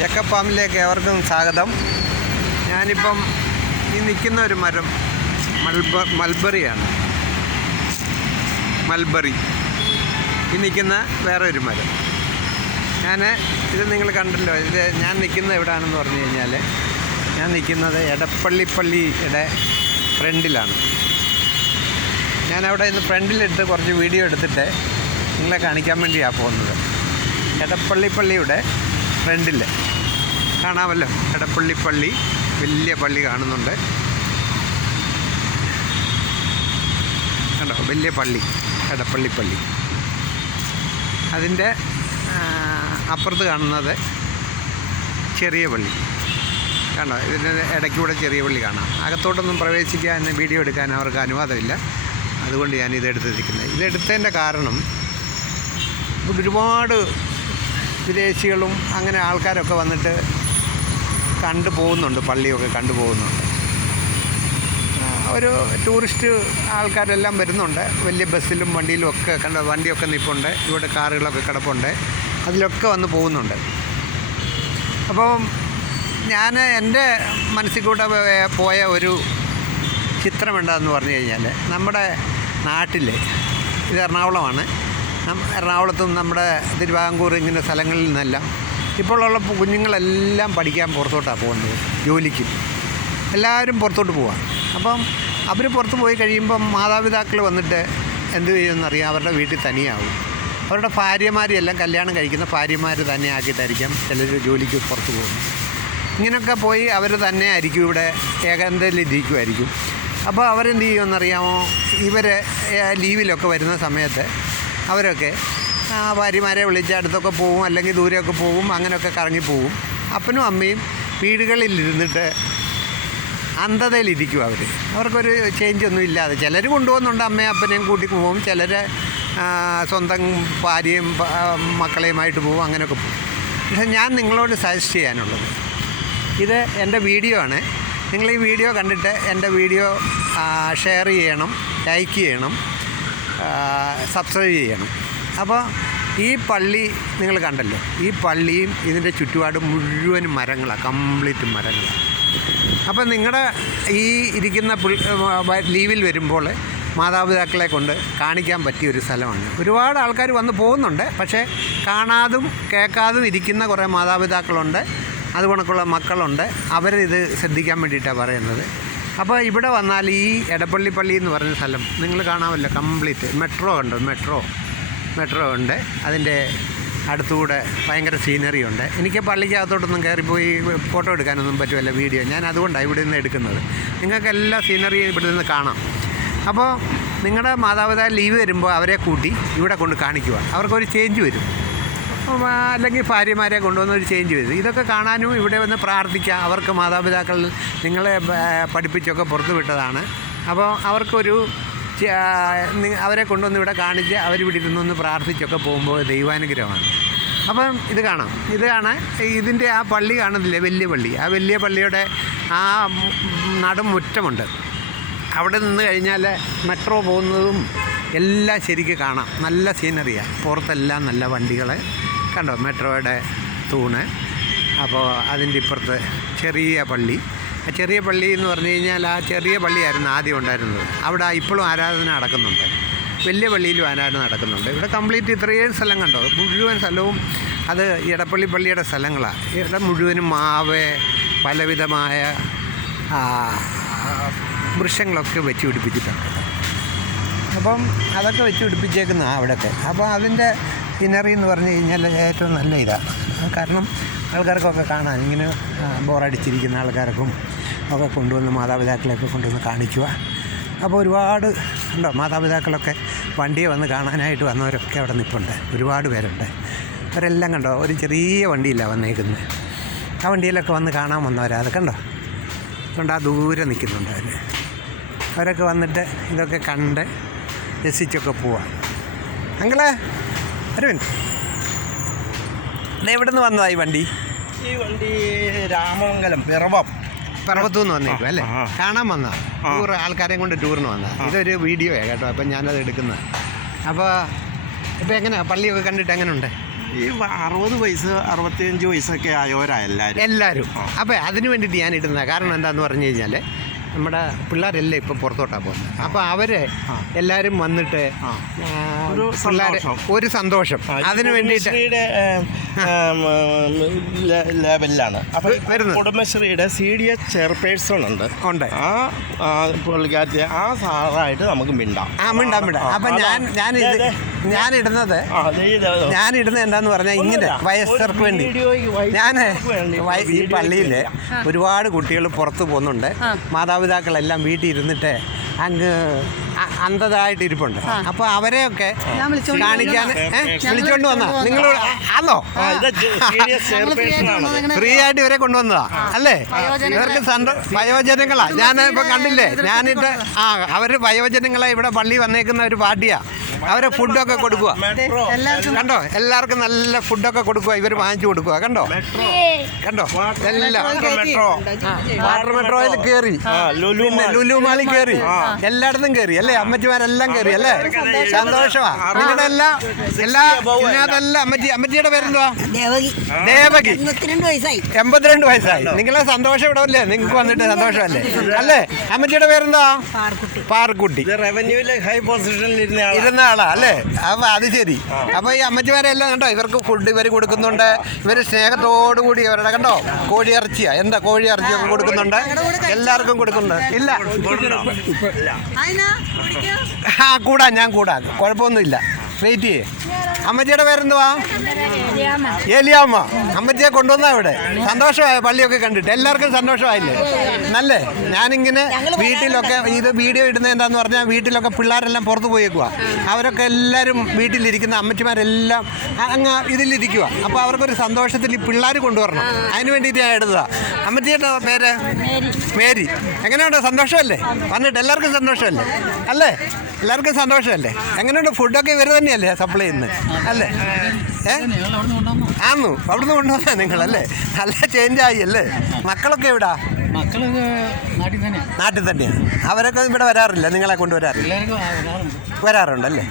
Jacob ഫാമിലേക്ക് ഏവർക്കും സ്വാഗതം. ഞാനിപ്പം ഈ നിൽക്കുന്ന ഒരു മരം മൽബറിയാണ്. മൽബറി. ഈ നിൽക്കുന്ന വേറെ ഒരു മരം. ഇത് നിങ്ങൾ കണ്ടല്ലോ. ഞാൻ നിൽക്കുന്നത് എവിടെയാണെന്ന് പറഞ്ഞു കഴിഞ്ഞാൽ, ഞാൻ നിൽക്കുന്നത് എടപ്പള്ളിപ്പള്ളിയുടെ ഫ്രണ്ടിലാണ്. ഞാനവിടെ ഇന്ന് ഫ്രണ്ടിലിട്ട് കുറച്ച് വീഡിയോ എടുത്തിട്ട് നിങ്ങളെ കാണിക്കാൻ വേണ്ടിയാണ് പോകുന്നത്. എടപ്പള്ളിപ്പള്ളിയുടെ ഫ്രണ്ടിൽ കാണാമല്ലോ. എടപ്പള്ളിപ്പള്ളി, വലിയ പള്ളി കാണുന്നുണ്ട്. കണ്ടോ, വലിയ പള്ളി, എടപ്പള്ളിപ്പള്ളി. അതിൻ്റെ അപ്പുറത്ത് കാണുന്നത് ചെറിയ പള്ളി. കണ്ടോ, ഇതിൻ്റെ ഇടയ്ക്കൂടെ ചെറിയ പള്ളി കാണാം. അകത്തോട്ടൊന്നും പ്രവേശിക്കാൻ, വീഡിയോ എടുക്കാൻ അവർക്ക് അനുവാദമില്ല. അതുകൊണ്ട് ഞാൻ ഇതെടുത്തിരിക്കുന്നത്. ഇതെടുത്തതിൻ്റെ കാരണം, ഒരുപാട് വിദേശികളും അങ്ങനെ ആൾക്കാരൊക്കെ വന്നിട്ട് കണ്ടു പോകുന്നുണ്ട്. പള്ളിയൊക്കെ കണ്ടു പോകുന്നുണ്ട്. ഒരു ടൂറിസ്റ്റ് ആൾക്കാരെല്ലാം വരുന്നുണ്ട്. വലിയ ബസ്സിലും വണ്ടിയിലും ഒക്കെ വണ്ടിയൊക്കെ നിൽപ്പുണ്ട്. ഇവിടെ കാറുകളൊക്കെ കിടപ്പുണ്ട്. അതിലൊക്കെ വന്ന് പോകുന്നുണ്ട്. അപ്പം ഞാൻ എൻ്റെ മനസ്സിൽ കൂടെ പോയ ഒരു ചിത്രം എന്താണെന്ന് പറഞ്ഞു കഴിഞ്ഞാൽ, നമ്മുടെ നാട്ടിൽ, ഇത് എറണാകുളമാണ്. എറണാകുളത്തും നമ്മുടെ തിരുവിതാംകൂർ ഇങ്ങനെ സ്ഥലങ്ങളിൽ നിന്നെല്ലാം ഇപ്പോഴുള്ള കുഞ്ഞുങ്ങളെല്ലാം പഠിക്കാൻ പുറത്തോട്ടാണ് പോകുന്നത്, ജോലിക്ക്. എല്ലാവരും പുറത്തോട്ട് പോവാം. അപ്പം അവർ പുറത്ത് പോയി കഴിയുമ്പം മാതാപിതാക്കൾ വന്നിട്ട് എന്ത് ചെയ്യുമെന്നറിയാം, അവരുടെ വീട്ടിൽ തനിയാവും. അവരുടെ ഭാര്യമാരെല്ലാം കല്യാണം കഴിക്കുന്ന ഭാര്യമാർ തന്നെ ആക്കിയിട്ടായിരിക്കാം ചിലർ ജോലിക്ക് പുറത്ത് പോകുന്നത്. ഇങ്ങനെയൊക്കെ പോയി അവർ തന്നെ ആയിരിക്കും ഇവിടെ ഏകാന്തയിലിരിക്കുമായിരിക്കും. അപ്പോൾ അവരെന്ത് ചെയ്യുമെന്നറിയാമോ, ഇവർ ലീവിലൊക്കെ വരുന്ന സമയത്ത് അവരൊക്കെ ഭാര്യമാരെ വിളിച്ച് അടുത്തൊക്കെ പോവും, അല്ലെങ്കിൽ ദൂരെയൊക്കെ പോവും, അങ്ങനെയൊക്കെ കറങ്ങിപ്പോവും. അപ്പനും അമ്മയും വീടുകളിലിരുന്നിട്ട് അന്ധതയിലിരിക്കും. അവർക്കൊരു ചേഞ്ചൊന്നും ഇല്ലാതെ. ചിലർ കൊണ്ടുപോകുന്നുണ്ട്, അമ്മയും അപ്പനെയും കൂട്ടി പോകും. ചിലർ സ്വന്തം ഭാര്യയും മക്കളെയുമായിട്ട് പോകും, അങ്ങനെയൊക്കെ പോകും. പക്ഷേ ഞാൻ നിങ്ങളോട് സജസ്റ്റ് ചെയ്യാനുള്ളത്, ഇത് എൻ്റെ വീഡിയോ ആണ്. നിങ്ങൾ ഈ വീഡിയോ കണ്ടിട്ട് എൻ്റെ വീഡിയോ ഷെയർ ചെയ്യണം, ലൈക്ക് ചെയ്യണം, സബ്സ്ക്രൈബ് ചെയ്യണം. അപ്പോൾ ഈ പള്ളി നിങ്ങൾ കണ്ടല്ലോ. ഈ പള്ളിയും ഇതിൻ്റെ ചുറ്റുപാടും മുഴുവനും മരങ്ങളാണ്, കംപ്ലീറ്റ് മരങ്ങളാണ്. അപ്പം നിങ്ങളുടെ ഈ ഇരിക്കുന്ന ലീവിൽ വരുമ്പോൾ മാതാപിതാക്കളെ കൊണ്ട് കാണിക്കാൻ പറ്റിയൊരു സ്ഥലമാണ്. ഒരുപാട് ആൾക്കാർ വന്ന് പോകുന്നുണ്ട്. പക്ഷേ കാണാതും കേൾക്കാതും ഇരിക്കുന്ന കുറേ മാതാപിതാക്കളുണ്ട്, അതുകൊണ്ടൊക്കെയുള്ള മക്കളുണ്ട്. അവരിത് ശ്രദ്ധിക്കാൻ വേണ്ടിയിട്ടാണ് പറയുന്നത്. അപ്പോൾ ഇവിടെ വന്നാൽ ഈ എടപ്പള്ളിപ്പള്ളി എന്ന് പറഞ്ഞ സ്ഥലം നിങ്ങൾ കാണാമല്ലോ. കംപ്ലീറ്റ് മെട്രോ ഉണ്ട്, മെട്രോ ഉണ്ട്. അതിൻ്റെ അടുത്തുകൂടെ ഭയങ്കര സീനറി ഉണ്ട്. എനിക്ക് പള്ളിക്കകത്തോട്ടൊന്നും കയറിപ്പോയി ഫോട്ടോ എടുക്കാനൊന്നും പറ്റുമല്ല, വീഡിയോ. ഞാൻ അതുകൊണ്ടാണ് ഇവിടെ നിന്ന് എടുക്കുന്നത്. നിങ്ങൾക്ക് എല്ലാ സീനറിയും ഇവിടെ നിന്ന് കാണാം. അപ്പോൾ നിങ്ങളുടെ മാതാപിതാക്കൾ ലീവ് വരുമ്പോൾ അവരെ കൂട്ടി ഇവിടെ കൊണ്ട് കാണിക്കുക. അവർക്കൊരു ചേഞ്ച് വരും. അല്ലെങ്കിൽ ഭാര്യമാരെ കൊണ്ടുവന്നൊരു ചേഞ്ച് വരും. ഇതൊക്കെ കാണാനും ഇവിടെ വന്ന് പ്രാർത്ഥിക്കാം. അവർക്ക് മാതാപിതാക്കൾ നിങ്ങളെ പഠിപ്പിച്ചൊക്കെ പുറത്തു വിട്ടതാണ്. അപ്പോൾ അവർക്കൊരു അവരെ കൊണ്ടുവന്ന് ഇവിടെ കാണിച്ച് അവരിവിടെ ഇരുന്നൊന്ന് പ്രാർത്ഥിച്ചൊക്കെ പോകുമ്പോൾ ദൈവാനുഗ്രഹമാണ്. അപ്പം ഇത് കാണാം. ഇതാണ് ഇതിൻ്റെ ആ പള്ളി കാണുന്നില്ലേ, വലിയ പള്ളി. ആ വലിയ പള്ളിയുടെ ആ നടുമുറ്റമുണ്ട്. അവിടെ നിന്ന് കഴിഞ്ഞാൽ മെട്രോ പോകുന്നതും എല്ലാം ശരിക്കും കാണാം. നല്ല സീനറിയാണ്. പുറത്തെല്ലാം നല്ല വണ്ടികൾ കണ്ടോ, മെട്രോയുടെ തൂണ്. അപ്പോൾ അതിൻ്റെ ഇപ്പുറത്ത് ചെറിയ പള്ളി. ആ ചെറിയ പള്ളി എന്ന് പറഞ്ഞു കഴിഞ്ഞാൽ ആ ചെറിയ പള്ളിയായിരുന്നു ആദ്യം ഉണ്ടായിരുന്നത്. അവിടെ ഇപ്പോഴും ആരാധന നടക്കുന്നുണ്ട്. വലിയ പള്ളിയിലും ആരാധന നടക്കുന്നുണ്ട്. ഇവിടെ കംപ്ലീറ്റ് ഇത്രയും സ്ഥലം കണ്ടോ, മുഴുവൻ സ്ഥലവും അത് എടപ്പള്ളിപ്പള്ളിയുടെ സ്ഥലങ്ങളാണ്. ഇവിടെ മുഴുവനും മാവ്, പലവിധമായ വൃക്ഷങ്ങളൊക്കെ വെച്ച് പിടിപ്പിച്ചിട്ടുണ്ട്. അപ്പം അതൊക്കെ വെച്ച് പിടിപ്പിച്ചേക്കുന്ന അവിടെയൊക്കെ. അപ്പോൾ അതിൻ്റെ സീനറി എന്ന് പറഞ്ഞു കഴിഞ്ഞാൽ ഏറ്റവും നല്ല ഇതാണ്. കാരണം ആൾക്കാർക്കൊക്കെ കാണാൻ, ഇങ്ങനെ ബോറടിച്ചിരിക്കുന്ന ആൾക്കാർക്കും ഒക്കെ കൊണ്ടുവന്ന് മാതാപിതാക്കളെയൊക്കെ കൊണ്ടുവന്ന് കാണിക്കുക. അപ്പോൾ ഒരുപാട് ഉണ്ടോ, മാതാപിതാക്കളൊക്കെ വണ്ടിയെ വന്ന് കാണാനായിട്ട് വന്നവരൊക്കെ അവിടെ നിൽപ്പുണ്ട്. ഒരുപാട് പേരുണ്ട്. അവരെല്ലാം കണ്ടോ, ഒരു ചെറിയ വണ്ടിയിലാണ് വന്നേക്കുന്നത്. ആ വണ്ടിയിലൊക്കെ വന്ന് കാണാൻ വന്നവരാ. അത് കണ്ടോ, അതുകൊണ്ട് ആ ദൂരെ നിൽക്കുന്നുണ്ട് അവരൊക്കെ വന്നിട്ട് ഇതൊക്കെ കണ്ട് രസിച്ചൊക്കെ പോവാം. അങ്കിളേ, അരവിന്ദ്, എവിടെ നിന്ന് വന്നതാ ഈ വണ്ടി? ഈ വണ്ടി രാമമംഗലം പിറവത്തുനിന്ന് വന്നേക്കും അല്ലേ? കാണാൻ വന്നതാ. ടൂർ ആൾക്കാരെയും കൊണ്ട് ടൂറിന് വന്നതാ. ഇതൊരു വീഡിയോയാണ് കേട്ടോ. അപ്പം ഞാനത് എടുക്കുന്നത്. അപ്പോൾ ഇപ്പം എങ്ങനെയാണ് പള്ളിയൊക്കെ കണ്ടിട്ട് എങ്ങനെയുണ്ട്? ഈ 60 വയസ്സ് 65 വയസ്സൊക്കെ ആയവരാ എല്ലാവരും. അപ്പോൾ അതിന് വേണ്ടിയിട്ട് ഞാൻ ഇടുന്നത് കാരണം എന്താണെന്ന് പറഞ്ഞു കഴിഞ്ഞാൽ നമ്മുടെ പിള്ളേരെല്ലാം ഇപ്പം പുറത്തോട്ടാണ് പോകുന്നത്. അപ്പോൾ അവർ എല്ലാവരും വന്നിട്ട് പിള്ളേരെ ഒരു സന്തോഷം അതിന് വേണ്ടിയിട്ട് ലെവലിലാണ് അപ്പോൾ കുടുംബശ്രീയുടെ CDS ചെയർപേഴ്സൺ ഉണ്ട്. ആ പുള്ളിക്കാരത്തെ ആ സാറായിട്ട് നമുക്ക് മിണ്ടാം. അപ്പം ഞാനിടുന്നത് എന്താന്ന് പറഞ്ഞാൽ ഇങ്ങനെ വയസ്സർക്ക് വേണ്ടി ഞാൻ ഈ പള്ളിയിൽ ഒരുപാട് കുട്ടികൾ പുറത്ത് പോകുന്നുണ്ട്. മാതാപിതാക്കളെല്ലാം വീട്ടിൽ ഇരുന്നിട്ട് അങ്ങ് അന്ധതായിട്ട് ഇരിപ്പുണ്ട്. അപ്പോൾ അവരെയൊക്കെ കാണിക്കാൻ വിളിച്ചോണ്ട് വന്നാ നിങ്ങൾ ആണോ? ഫ്രീ ആയിട്ട് ഇവരെ കൊണ്ടുവന്നതാ അല്ലേ? ഇവർക്ക് വയോജനങ്ങളാ. ഞാൻ ഇപ്പം കണ്ടില്ലേ, ഞാനിട്ട് അവർ വയോജനങ്ങളെ ഇവിടെ പള്ളി വന്നേക്കുന്ന ഒരു പാർട്ടിയാ. അവരെ ഫുഡൊക്കെ കൊടുക്കുക കണ്ടോ, എല്ലാവർക്കും നല്ല ഫുഡൊക്കെ കൊടുക്കുക, ഇവർ വാങ്ങിച്ചു കൊടുക്കുക. കണ്ടോ എല്ലാം വാട്ടർ മെട്രോയിൽ കയറി, ലുലു മാളിൽ കയറി, എല്ലായിടത്തും കയറി അല്ലേ? അമ്മച്ചിമാരെല്ലാം കയറി അല്ലേ? സന്തോഷമാ. നിങ്ങളുടെ എല്ലാ ഇതിനകത്തെല്ലാം അമ്മച്ചിയുടെ പേരെന്തുവാ? ദേവകി. 82 വയസ്സായി. നിങ്ങളെ സന്തോഷം ഇവിടെ അല്ലേ? നിങ്ങൾക്ക് വന്നിട്ട് സന്തോഷമല്ലേ അല്ലേ? അമ്മച്ചിയുടെ പേരെന്താ? പാർക്കുട്ടി. റവന്യൂവിലെ ഹൈ പൊസിഷനിൽ ഇരുന്ന ആളാ അല്ലേ? അപ്പോൾ അത് ശരി. അപ്പോൾ ഈ അമ്മച്ചിമാരെല്ലാം കണ്ടോ, ഇവർക്ക് ഫുഡ് ഇവർ കൊടുക്കുന്നുണ്ട്. ഇവർ സ്നേഹത്തോടുകൂടി അവരുടെ കണ്ടോ കോഴിയിറച്ചിയാ, എന്താ കോഴിയിറച്ചിയൊക്കെ കൊടുക്കുന്നുണ്ട്, എല്ലാവർക്കും കൊടുക്കുന്നുണ്ട്. ഇല്ല ഞാൻ കൂടാ, കുഴപ്പമൊന്നുമില്ല. വെയിറ്റ് ചെയ്യേ. അമ്മച്ചിയുടെ പേരെന്തുവാ? ഏലിയാമ്മ. അമ്മച്ചിയെ കൊണ്ടുവന്നാ ഇവിടെ. സന്തോഷമായ പള്ളിയൊക്കെ കണ്ടിട്ട് എല്ലാവർക്കും സന്തോഷമായില്ലേ? നല്ലേ. ഞാനിങ്ങനെ വീട്ടിലൊക്കെ ഇത് വീഡിയോ ഇടുന്നത് എന്താന്ന് പറഞ്ഞാൽ വീട്ടിലൊക്കെ പിള്ളേരെല്ലാം പുറത്ത് പോയേക്കുക. അവരൊക്കെ എല്ലാവരും വീട്ടിലിരിക്കുന്ന അമ്മച്ചിമാരെല്ലാം അങ്ങ് ഇതിലിരിക്കുക. അപ്പോൾ അവർക്കൊരു സന്തോഷത്തിൽ ഈ പിള്ളേർ കൊണ്ടുവരണം. അതിന് വേണ്ടിയിട്ട് ഞാൻ ഇടുന്നതാണ്. അമ്മച്ചിയുടെ പേര് മേരി. എങ്ങനെയുണ്ട്? സന്തോഷമല്ലേ? വന്നിട്ട് എല്ലാവർക്കും സന്തോഷമല്ലേ അല്ലേ? എല്ലാവർക്കും സന്തോഷമല്ലേ? എങ്ങനെയുണ്ട്? ഫുഡൊക്കെ ഇവർ തന്നെയല്ലേ സപ്ലൈ ചെയ്യുന്നത് അല്ലേ? ആന്നു അവിടുന്ന് കൊണ്ടുവന്നാ നിങ്ങളല്ലേ? നല്ല ചേഞ്ചായി അല്ലേ? മക്കളൊക്കെ എവിടാ? നാട്ടിൽ തന്നെയാണ്. അവരൊക്കെ ഇവിടെ വരാറില്ല? നിങ്ങളെ കൊണ്ടുവരാറില്ല? വരാറുണ്ടല്ലേ?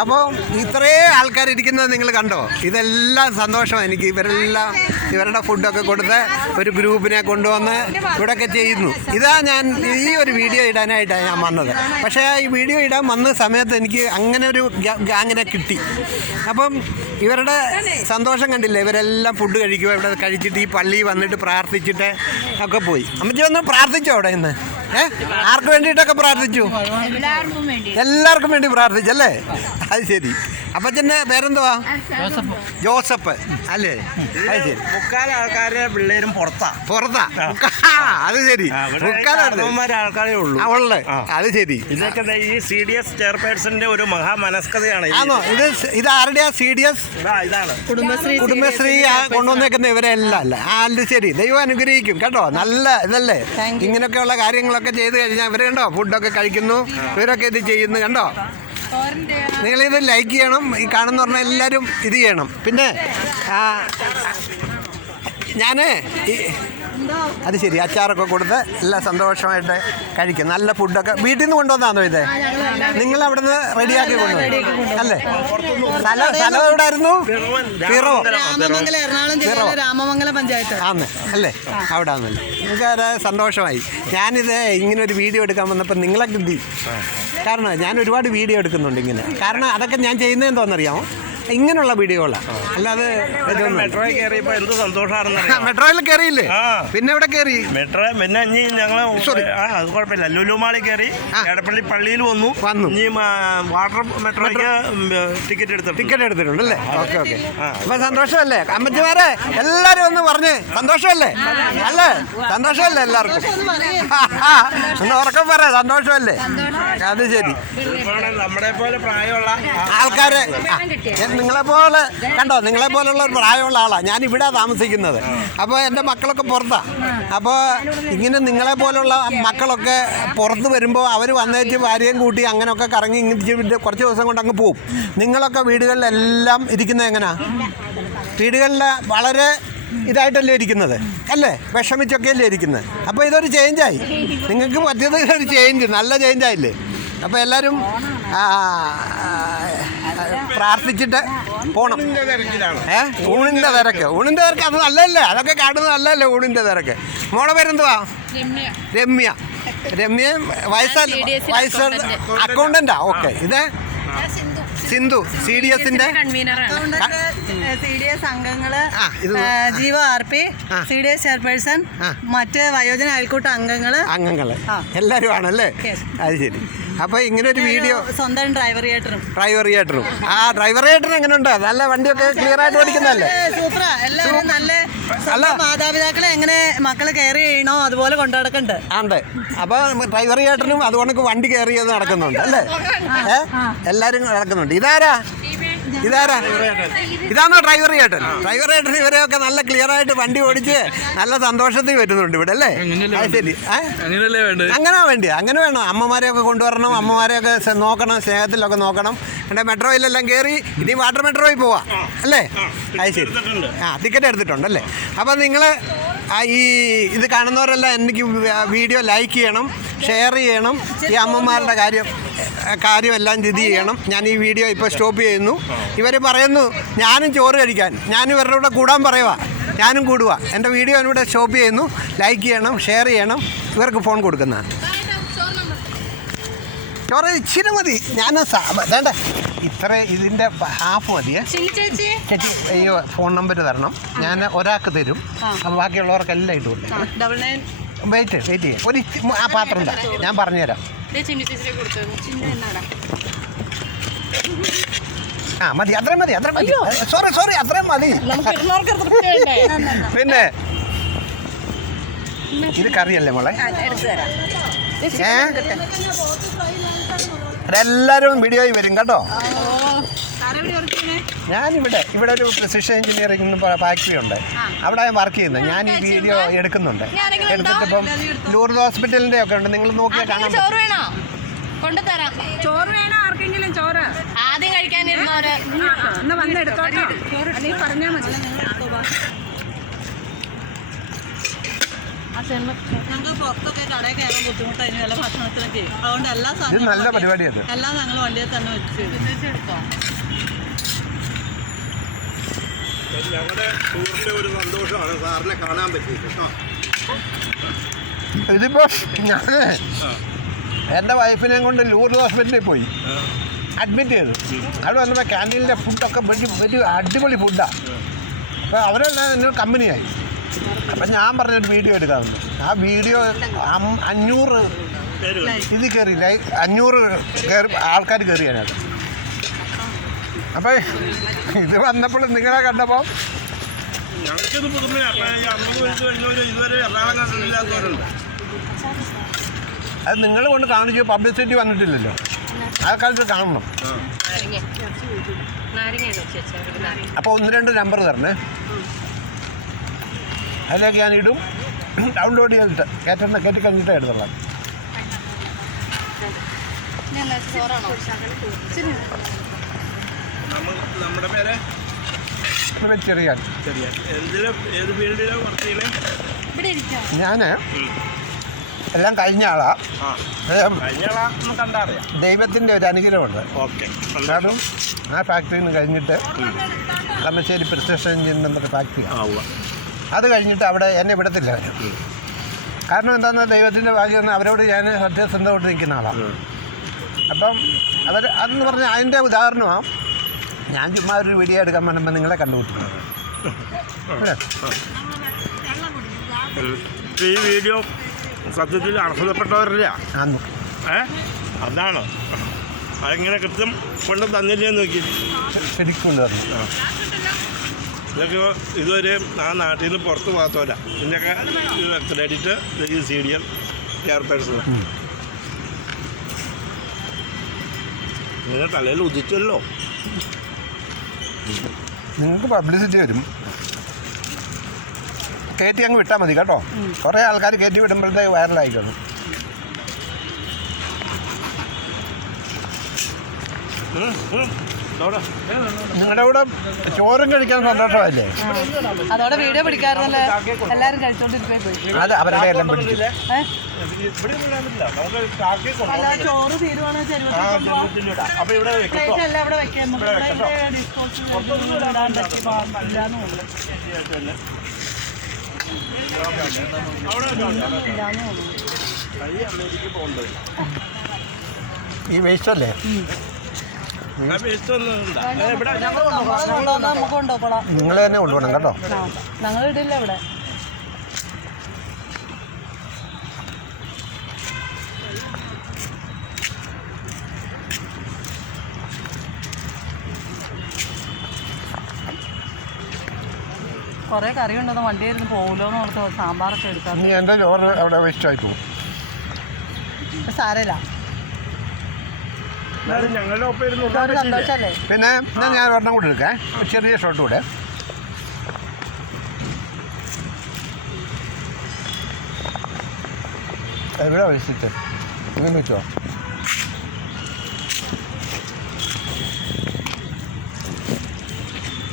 അപ്പോൾ ഇത്രയും ആൾക്കാർ ഇരിക്കുന്നത് നിങ്ങൾ കണ്ടോ? ഇതെല്ലാം സന്തോഷം എനിക്ക്. ഇവരെല്ലാം ഇവരുടെ ഫുഡൊക്കെ കൊടുത്ത് ഒരു ഗ്രൂപ്പിനെ കൊണ്ടുവന്ന് ഇവിടെയൊക്കെ ചെയ്യുന്നു. ഇതാ ഞാൻ ഈ ഒരു വീഡിയോ ഇടാനായിട്ടാണ് ഞാൻ വന്നത്. പക്ഷേ ഈ വീഡിയോ ഇടാൻ വന്ന സമയത്ത് എനിക്ക് അങ്ങനെ ഒരു ഗ്യാങ്ങിനെ കിട്ടി. അപ്പം ഇവരുടെ സന്തോഷം കണ്ടില്ലേ? ഇവരെല്ലാം ഫുഡ് കഴിക്കുക. ഇവിടെ കഴിച്ചിട്ട് ഈ പള്ളിയിൽ വന്നിട്ട് പ്രാർത്ഥിച്ചിട്ട് ഒക്കെ പോയി. അമ്മച്ചി വന്ന് പ്രാർത്ഥിച്ചോ അവിടെ ഇന്ന്? ആർക്ക് വേണ്ടിയിട്ടൊക്കെ പ്രാർത്ഥിച്ചു? എല്ലാവർക്കും വേണ്ടി പ്രാർത്ഥിച്ചല്ലേ? അത് ശരി. അപ്പച്ചൻ്റെ പേരെന്തുവാ? ജോസഫ് അല്ലേ? അത് ശരി. മുക്കാൽ ആൾക്കാരെ പിള്ളേരും പുറത്താ. അത് ശരി. ആൾക്കാരേ ഉള്ളൂ. അത് ശരി. ഇതൊക്കെ ഈ CDS ചെയർപേഴ്സന്റെ ഒരു മഹാമനസ്കതയാണ്. ആണോ? ഇത് ആരുടെയാ? CDS ഇതാണ് കുടുംബശ്രീ കൊണ്ടുവന്നേക്കുന്ന ഇവരെല്ലാം അല്ല. അത് ശരി. ദൈവം അനുഗ്രഹിക്കും കേട്ടോ. നല്ല ഇതല്ലേ? ഇങ്ങനെയൊക്കെയുള്ള കാര്യങ്ങളൊക്കെ ചെയ്ത് കഴിഞ്ഞാൽ ഇവർ കണ്ടോ ഫുഡൊക്കെ കഴിക്കുന്നു, ഇവരൊക്കെ ഇത് ചെയ്യുന്നു കണ്ടോ? നിങ്ങളിത് ലൈക്ക് ചെയ്യണം. ഈ കാണുന്ന പറഞ്ഞാൽ എല്ലാവരും ഇത് ചെയ്യണം. പിന്നെ ഞാൻ അത് ശരി അച്ചാറൊക്കെ കൊടുത്ത് എല്ലാം സന്തോഷമായിട്ട് കഴിക്കും. നല്ല ഫുഡൊക്കെ വീട്ടിൽ നിന്ന് കൊണ്ടുവന്നാന്നോ ഇത്? നിങ്ങൾ അവിടെ നിന്ന് റെഡിയാക്കി കൊണ്ടുവന്നു അല്ലേ? സ്ഥലം എവിടെയായിരുന്നു? രാമമംഗലം പഞ്ചായത്ത് ആന്ന് അല്ലേ? അവിടെ ആന്നല്ലേ? നിങ്ങൾക്ക് സന്തോഷമായി. ഞാനിത് ഇങ്ങനെ ഒരു വീഡിയോ എടുക്കാൻ വന്നപ്പോൾ നിങ്ങളെ കിട്ടി. കാരണം ഞാൻ ഒരുപാട് വീഡിയോ എടുക്കുന്നുണ്ട് ഇങ്ങനെ. കാരണം അതൊക്കെ ഞാൻ ചെയ്യുന്നത് എന്തോന്നറിയാമോ? ഇങ്ങനെയുള്ള വീഡിയോകളാണ്. അല്ലാതെ മെട്രോയിൽ കയറിയപ്പോൾ എന്ത് സന്തോഷമാണെന്ന്. മെട്രോയിൽ കയറിയില്ലേ? പിന്നെ എവിടെ കയറി? മെട്രോ പിന്നെ ഇനി ഞങ്ങൾ അത് കുഴപ്പമില്ല, ലുലു മാളിൽ കയറി, എടപ്പള്ളി പള്ളിയിൽ വന്നു. ഇനി വാട്ടർ മെട്രോയ്ക്ക് ടിക്കറ്റ് എടുത്തിട്ടുണ്ടല്ലേ? ഓക്കെ. അപ്പൊ സന്തോഷമല്ലേ അമ്മച്ചിമാരെ? എല്ലാരും ഒന്ന് പറഞ്ഞേ സന്തോഷമല്ലേ? അല്ലേ? സന്തോഷമല്ലേ എല്ലാവർക്കും? ഒന്ന് ഉറക്കം പറയാം. സന്തോഷമല്ലേ? അത് ശരി. നമ്മളെ പോലെ പ്രായമുള്ള ആൾക്കാരെ നിങ്ങളെപ്പോലെ കണ്ടോ, നിങ്ങളെപ്പോലുള്ള പ്രായമുള്ള ആളാണ് ഞാൻ ഇവിടെ താമസിക്കുന്നത്. അപ്പോൾ എൻ്റെ മക്കളൊക്കെ പുറത്താണ്. അപ്പോൾ ഇങ്ങനെ നിങ്ങളെപ്പോലുള്ള മക്കളൊക്കെ പുറത്ത് വരുമ്പോൾ അവർ വന്നേച്ച് ഭാര്യയും കൂട്ടി അങ്ങനെയൊക്കെ കറങ്ങി ഇങ്ങനെ കുറച്ച് ദിവസം കൊണ്ട് അങ്ങ് പോവും. നിങ്ങളൊക്കെ വീടുകളിലെല്ലാം ഇരിക്കുന്നത് എങ്ങനെയാണ്? വീടുകളിൽ വളരെ ഇതായിട്ടല്ലേ ഇരിക്കുന്നത് അല്ലേ? വിഷമിച്ചൊക്കെ അല്ലേ ഇരിക്കുന്നത്. അപ്പോൾ ഇതൊരു ചേഞ്ചായി. നിങ്ങൾക്ക് പറ്റിയത് ഒരു ചേഞ്ച്, നല്ല ചേഞ്ചായില്ലേ? അപ്പോൾ എല്ലാവരും പ്രാർത്ഥിച്ചിട്ട് പോകണം. ഊണിൻ്റെ തിരക്ക് അത് നല്ലതല്ലേ, അതൊക്കെ കാണുന്നത് നല്ലതല്ലേ ഊണിൻ്റെ തിരക്ക്. മോളെ പേരെന്തുവാ? രമ്യ. വയസ്സ് അക്കൗണ്ടന്റാ. ഓക്കെ. ഇത് സിന്ധു CDSന്റെ CDS അംഗങ്ങള്, ജീവ RP, CDS ചെയർപേഴ്സൺ, മറ്റ് വയോജന അയൽക്കൂട്ട അംഗങ്ങള് എല്ലാവരും ആണല്ലേ? അത് ശരി. അപ്പൊ ഇങ്ങനെ ഒരു വീഡിയോ. സ്വന്തം ഡ്രൈവർ തിയേറ്ററും. ആ ഡ്രൈവർ തിയേറ്റർ എങ്ങനെയുണ്ട്? നല്ല വണ്ടിയൊക്കെ ക്ലിയർ ആയിട്ട് ഓടിക്കുന്നതല്ലേ? സൂപ്പറാ. എല്ലാവരും നല്ല മാതാപിതാക്കളെ എങ്ങനെ മക്കള് കെയർ ചെയ്യണോ അതുപോലെ കൊണ്ടു നടക്കണ്ട്. ഉണ്ട്. അപ്പൊ ഡ്രൈവർ തിയേറ്ററിനും അതുകൊണ്ട് വണ്ടി കെയർ ചെയ്ത് നടക്കുന്നുണ്ട് അല്ലേ? എല്ലാരും നടക്കുന്നുണ്ട്. ഇതാരാ? ഇതാണോ ഡ്രൈവർ ചേട്ടൻ? ഇവരെയൊക്കെ നല്ല ക്ലിയർ ആയിട്ട് വണ്ടി ഓടിച്ച് നല്ല സന്തോഷത്തിൽ വരുന്നുണ്ട് ഇവിടെ അല്ലേ? അത് ശരി. അങ്ങനെ വേണ്ടി അങ്ങനെ വേണം. അമ്മമാരെയൊക്കെ കൊണ്ടുവരണം, അമ്മമാരെയൊക്കെ നോക്കണം, സ്നേഹത്തിലൊക്കെ നോക്കണം. എൻ്റെ മെട്രോയിലെല്ലാം കയറി ഇനി വാട്ടർ മെട്രോയിൽ പോവാം അല്ലേ? അത് ശരി. ടിക്കറ്റ് എടുത്തിട്ടുണ്ടല്ലേ? അപ്പം നിങ്ങൾ ഈ ഇത് കാണുന്നവരെല്ലാം എനിക്ക് വീഡിയോ ലൈക്ക് ചെയ്യണം, ഷെയർ ചെയ്യണം. ഈ അമ്മമാരുടെ കാര്യമെല്ലാം ഇത് ചെയ്യണം. ഞാൻ ഈ വീഡിയോ ഇപ്പോൾ സ്റ്റോപ്പ് ചെയ്യുന്നു. ഇവർ പറയുന്നു ഞാനും ചോറ് കഴിക്കാൻ, ഞാനും ഇവരുടെ കൂടെ കൂടാൻ പറയുക, ഞാനും കൂടുക. എൻ്റെ വീഡിയോ ഇവിടെ സ്റ്റോപ്പ് ചെയ്യുന്നു. ലൈക്ക് ചെയ്യണം, ഷെയർ ചെയ്യണം. ഇവർക്ക് ഫോൺ കൊടുക്കുന്നതാണ്. ചോറ് ഇച്ചിരി മതി. ഞാൻ വേണ്ട, ഇത്ര ഇതിൻ്റെ ഹാഫ് മതിയേ. ചേച്ചി അയ്യോ ഫോൺ നമ്പർ തരണം. ഞാൻ ഒരാൾക്ക് തരും, ബാക്കിയുള്ളവർക്കെല്ലാം ഇട്ട് കൊടുക്കും. വെയിറ്റ് ചെയ്യാം. ഒരു ആ പാത്രം എന്താ ഞാൻ പറഞ്ഞുതരാം. മതി, അത്രയും മതി. സോറി അത്രയും മതി. പിന്നെ ഇത് കറിയല്ലേ മോളെ? എല്ലാവരും വീഡിയോയിൽ വരും കേട്ടോ. ഞാനിവിടെ ഒരു പ്രിസിഷൻ എഞ്ചിനീയറിംഗ് ഫാക്ടറി ഉണ്ട്, അവിടെ ഞാൻ വർക്ക് ചെയ്യുന്നത്. ഞാൻ ഈ വീഡിയോ എടുക്കുന്നുണ്ട്. എടുത്തിട്ടിപ്പം ലൂർദ് ഹോസ്പിറ്റലിൻ്റെ ഒക്കെ ഉണ്ട്. നിങ്ങൾ നോക്കിയാൽ കാണാം. കൊണ്ടുതരാം. ചോറ് വേണോ ആർക്കെങ്കിലും? ചോറ് ആദ്യം കഴിക്കാനിരുന്നവര് പറഞ്ഞാൽ മതി. ഞങ്ങൾക്ക് പുറത്തൊക്കെ കടയിൽ കയറാൻ ബുദ്ധിമുട്ടായിരുന്നു വില ഭക്ഷണത്തിനൊക്കെ. അതുകൊണ്ട് എല്ലാ സാധനവും നല്ല പരിപാടിയാണ്. എല്ലാം ഞങ്ങൾ വണ്ടിയിൽ തന്നെ വെച്ച് ഞങ്ങളുടെ ടൂറിന്റെ ഒരു സന്തോഷമാണ് സാറിനെ കാണാൻ പറ്റിയത്. ഇതിപ്പോ ഞാൻ എൻ്റെ വൈഫിനെയും കൊണ്ട് ലൂർദ് ഹോസ്പിറ്റലിൽ പോയി അഡ്മിറ്റ് ചെയ്തു. അവിടെ വന്നപ്പോൾ ക്യാൻറ്റീനിലെ ഫുഡൊക്കെ വലിയ അടിപൊളി ഫുഡാണ്. അപ്പോൾ അവരെല്ലാം എന്നോട് കമ്പനിയായി. അപ്പം ഞാൻ പറഞ്ഞൊരു വീഡിയോ എടുക്കാറുണ്ട്. ആ വീഡിയോ 500 ഇത് കയറി 500 ആൾക്കാർ കയറിയാനത്. അപ്പോൾ ഇത് വന്നപ്പോൾ നിങ്ങളെ കണ്ടപ്പോൾ ഞങ്ങൾക്കിത് പുതുമയാണ്. ഇതുവരെ എറണാകുളം കണ്ടില്ലാത്തവരുണ്ട്. അത് നിങ്ങൾ കൊണ്ട് കാണിച്ചു, പബ്ലിസിറ്റി വന്നിട്ടില്ലല്ലോ. ആ കാലത്ത് കാണണം. അപ്പോൾ 1-2 നമ്പർ തരണേ. അതിലേക്ക് ഞാൻ ഇടും. ഡൗൺലോഡ് ചെയ്തിട്ട് കയറ്റി കഴിഞ്ഞിട്ട് എടുത്തോളാം. നമ്മുടെ പേര് ചെറിയ ഞാൻ എല്ലാം കഴിഞ്ഞ ആളാ. ദൈവത്തിൻ്റെ ഒരു അനുഗ്രഹമുണ്ട്. കാരണം ആ ഫാക്ടറിയിൽ നിന്ന് കഴിഞ്ഞിട്ട് കമ്മശ്ശേരി പ്രിസിഷൻ എഞ്ചിൻ എന്നൊരു ഫാക്ടറിയാണ്. അത് കഴിഞ്ഞിട്ട് അവിടെ എന്നെ വിടത്തില്ല അവർ. കാരണം എന്താണെന്ന് ദൈവത്തിൻ്റെ ഭാഗ്യം, അവരോട് ഞാൻ സത്യസന്ധമായിട്ട് നിൽക്കുന്ന ആളാണ്. അപ്പം അതെന്ന് പറഞ്ഞാൽ അതിൻ്റെ ഉദാഹരണമാണ്. ഞാൻ ചുമ്മാ ഒരു വീഡിയോ എടുക്കാൻ പറയുമ്പോൾ നിങ്ങളെ കണ്ടുപിടിക്കുന്നത്. ഈ വീഡിയോ സത്യത്തിൽ അർഹതപ്പെട്ടവരല്ല. അതാണ് അതെങ്ങനെ കൃത്യം കൊണ്ട് തന്നില്ലേ നോക്കി ശരിക്കും പറഞ്ഞു. ഇതൊക്കെ ഇതുവരെ ആ നാട്ടിൽ നിന്ന് പുറത്ത് പോകാത്തവരാ. ഇതിൻ്റെയൊക്കെ ക്രെഡിറ്റ് ഈ CDM ചെയർപേഴ്സൺ. ഇങ്ങനെ തലയിൽ ഉദിച്ചല്ലോ. നിങ്ങൾക്ക് പബ്ലിസിറ്റി വരും. കയറ്റി അങ്ങ് വിട്ടാൽ മതി കേട്ടോ. കുറേ ആൾക്കാർ കയറ്റി വിടുമ്പോഴത്തേക്ക് വൈറലായിക്കണം. നിങ്ങളുടെ കൂടെ ചോറും കഴിക്കാൻ സന്തോഷമല്ലേ? അതോടെ വീഡിയോ പിടിക്കാറുണ്ടല്ലേ? എല്ലാരും കഴിച്ചോണ്ടിരിക്കേ പോയി. അത് അവരുടെ എല്ലാം പിടിച്ചു. അല്ല ചോറ് തീരുവാണെങ്കിൽ എല്ലാം ഇവിടെ വെക്കാൻ ഈ വേസ്റ്റ് അല്ലേ? നമുക്ക് കൊണ്ടുപോകണം. നിങ്ങൾ തന്നെ കൊണ്ടുപോകണം കേട്ടോ. ഞങ്ങൾ ഇടില്ല ഇവിടെ. കുറെ കറി ഉണ്ടെന്ന് വണ്ടി ഇരുന്ന് പോകില്ലോന്ന് ഓർത്ത് സാമ്പാറൊക്കെ എടുക്കാം. ഇനി എൻ്റെ ചോറ് അവിടെ വേസ്റ്റായി പോകും. സാരമില്ല, ഞങ്ങളുടെ ഒപ്പം ഇരുന്ന് സന്തോഷല്ലേ. പിന്നെ ഞാൻ ഒരെണ്ണം കൂടെ എടുക്കാം, ചെറിയ ഷോട്ട് കൂടെ. എവിടെ വെച്ചിട്ട് ഇങ്ങനെ വെച്ചോ.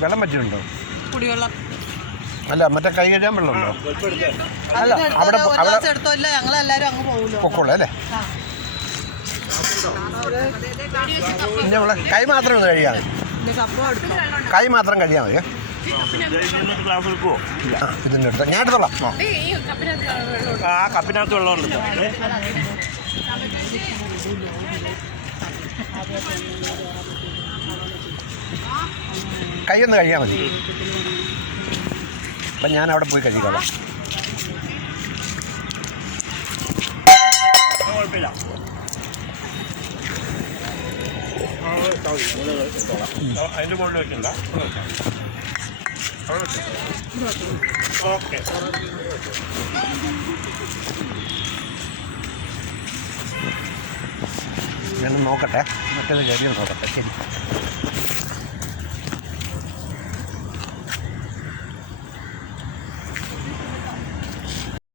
വെള്ളം പറ്റിയിട്ടുണ്ടോ? കുടിവെള്ളം അല്ല, മറ്റേ കൈ കഴുകാൻ വെള്ളമുണ്ടോ? അല്ല, അവിടെ അവിടെ എടുത്തോ. ഇല്ല, ഞങ്ങളെല്ലാരും അങ്ങ് പോകുമല്ലോ. പൊക്കോളൂ അല്ലേ? പിന്നെ നമ്മളെ കൈ മാത്രം ഒന്ന് കഴിയാൽ മതി. കൈ മാത്രം കഴിയാൽ മതി. ഗ്ലാസ് എടുക്കുമോ? ഇതിൻ്റെ അടുത്ത് ഞാൻ എടുത്തോളാം. ആ കപ്പിനകത്ത് വെള്ളമുണ്ട്. കൈ ഒന്ന് കഴിയാൽ മതി. അപ്പം ഞാൻ അവിടെ പോയി കഴിക്കോളാം. കുഴപ്പമില്ല. അതിൻ്റെ മുകളിൽ വെക്കണ്ട. ഓക്കെ. ഞാൻ നോക്കട്ടെ, മറ്റേത് കഴിയും നോക്കട്ടെ. ശരി.